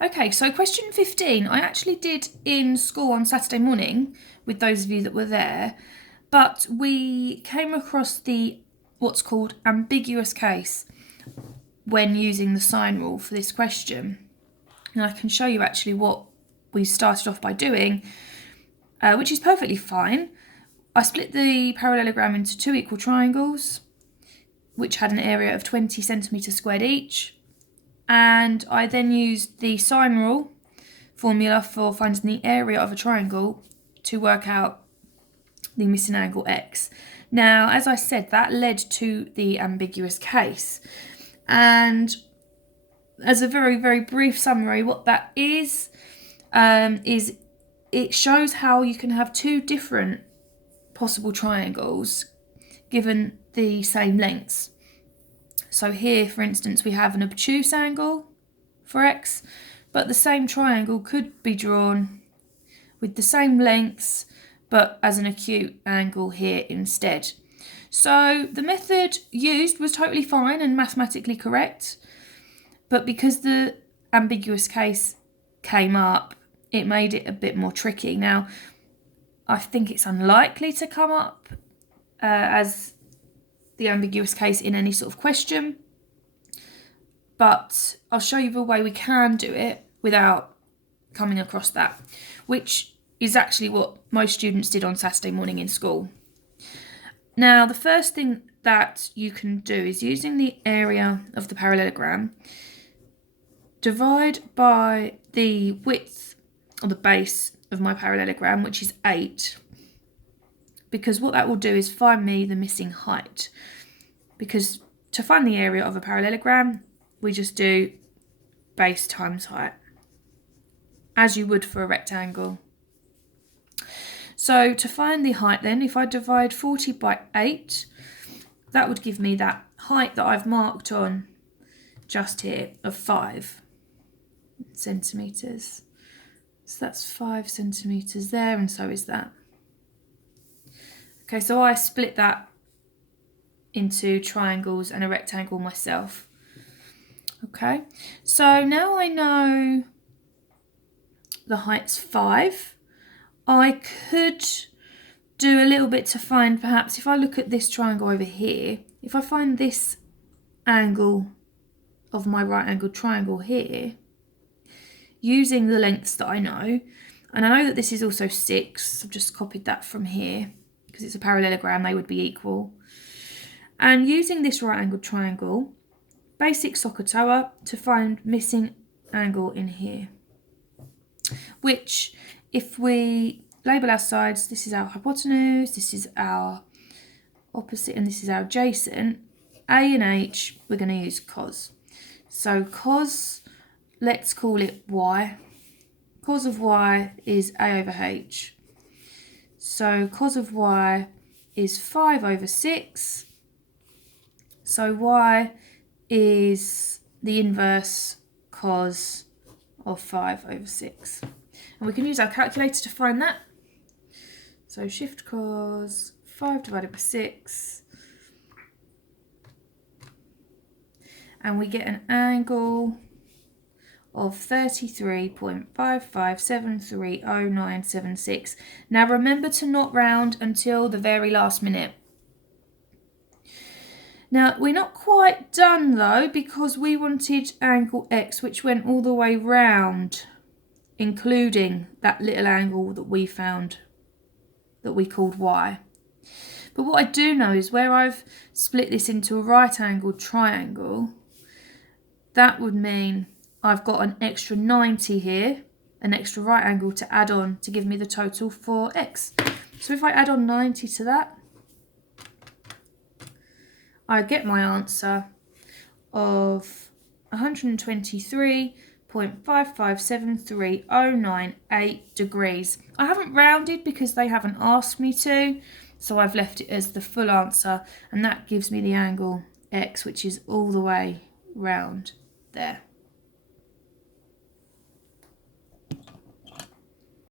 Okay, so question 15, I actually did in school on Saturday morning with those of you that were there, but we came across what's called ambiguous case when using the sign rule for this question. And I can show you actually what we started off by doing, which is perfectly fine. I split the parallelogram into two equal triangles, which had an area of 20 centimetres squared each. And I then used the sign rule formula for finding the area of a triangle to work out the missing angle x. Now, as I said, that led to the ambiguous case. And as a very, very brief summary, what that is it shows how you can have two different possible triangles given the same lengths. So here, for instance, we have an obtuse angle for x, but the same triangle could be drawn with the same lengths, but as an acute angle here instead. So the method used was totally fine and mathematically correct, but because the ambiguous case came up, it made it a bit more tricky. Now, I think it's unlikely to come up as the ambiguous case in any sort of question, but I'll show you the way we can do it without coming across that, which is actually what most students did on Saturday morning in school. Now, the first thing that you can do is, using the area of the parallelogram, divide by the width or the base of my parallelogram, which is 8, because what that will do is find me the missing height. Because to find the area of a parallelogram, we just do base times height, as you would for a rectangle. So to find the height then, if I divide 40 by 8, that would give me that height that I've marked on just here of 5 centimetres. So that's 5 centimetres there, and so is that. Okay, so I split that into triangles and a rectangle myself. Okay, so now I know the height's 5. I could do a little bit to find, perhaps if I look at this triangle over here, if I find this angle of my right angled triangle here, using the lengths that I know, and I know that this is also 6, I've just copied that from here, because it's a parallelogram, they would be equal. And using this right angled triangle, basic SOHCAHTOA, to find missing angle in here, which, if we label our sides, this is our hypotenuse, this is our opposite, and this is our adjacent, A and H, we're going to use cos. So cos, let's call it y. Cos of y is A over H. So cos of y is 5 over 6. So y is the inverse cos of 5 over 6. And we can use our calculator to find that. So shift cos 5 divided by 6. And we get an angle of 33.55730976. Now remember to not round until the very last minute. Now we're not quite done though, because we wanted angle X, which went all the way round, including that little angle that we found that we called Y. But what I do know is where I've split this into a right angled triangle, that would mean I've got an extra 90 here, an extra right angle to add on to give me the total for X. So if I add on 90 to that, I get my answer of 123.5573098 degrees. I haven't rounded because they haven't asked me to, so I've left it as the full answer, and that gives me the angle X, which is all the way round there.